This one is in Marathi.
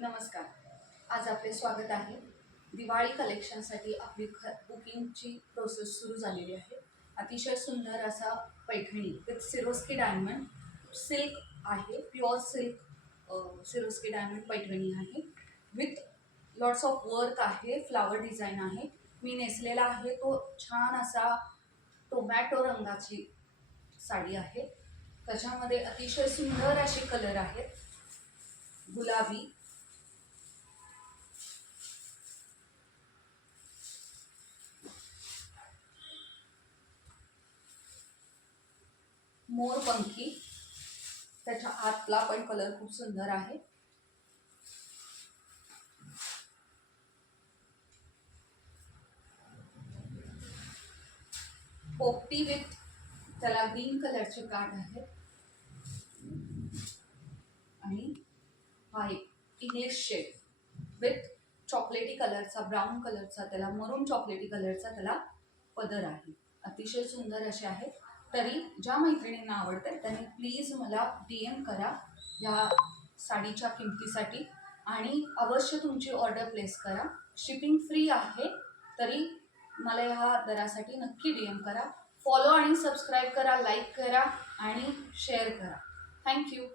नमस्कार. आज आपले स्वागत आहे. दिवाळी कलेक्शनसाठी आपली बुकिंगची प्रोसेस सुरू झालेली आहे. अतिशय सुंदर असा Paithani with Swarovski diamond silk आहे. Pure silk Swarovski diamond Paithani आहे. विथ लॉट्स ऑफ वर्क आहे. फ्लावर डिझाईन आहे. मी नेसलेला आहे तो छान असा टोमॅटो रंगाची साडी आहे. त्याच्यामध्ये अतिशय सुंदर असे कलर आहेत. गुलाबी, मोरपंखी, त्याच्या आतला पण कलर खूप सुंदर आहे. पोपटी विथ त्याला ग्रीन कलरचे काठ आहेत आणि हा एक इंग्लिश शेड विथ चॉकलेटी कलरचा, ब्राऊन कलरचा, त्याला मरून चॉकलेटी कलरचा त्याला पदर आहे. अतिशय सुंदर असे आहेत. तरी ज्या मैत्रिणींना आवडतात त्यांनी प्लीज मला DM करा या साडीच्या किमतीसाठी आणि अवश्य तुमची ऑर्डर प्लेस करा. शिपिंग फ्री आहे, तरी मला ह्या दरासाठी नक्की DM करा. फॉलो आणि सबस्क्राईब करा, लाईक करा आणि शेअर करा. थँक्यू.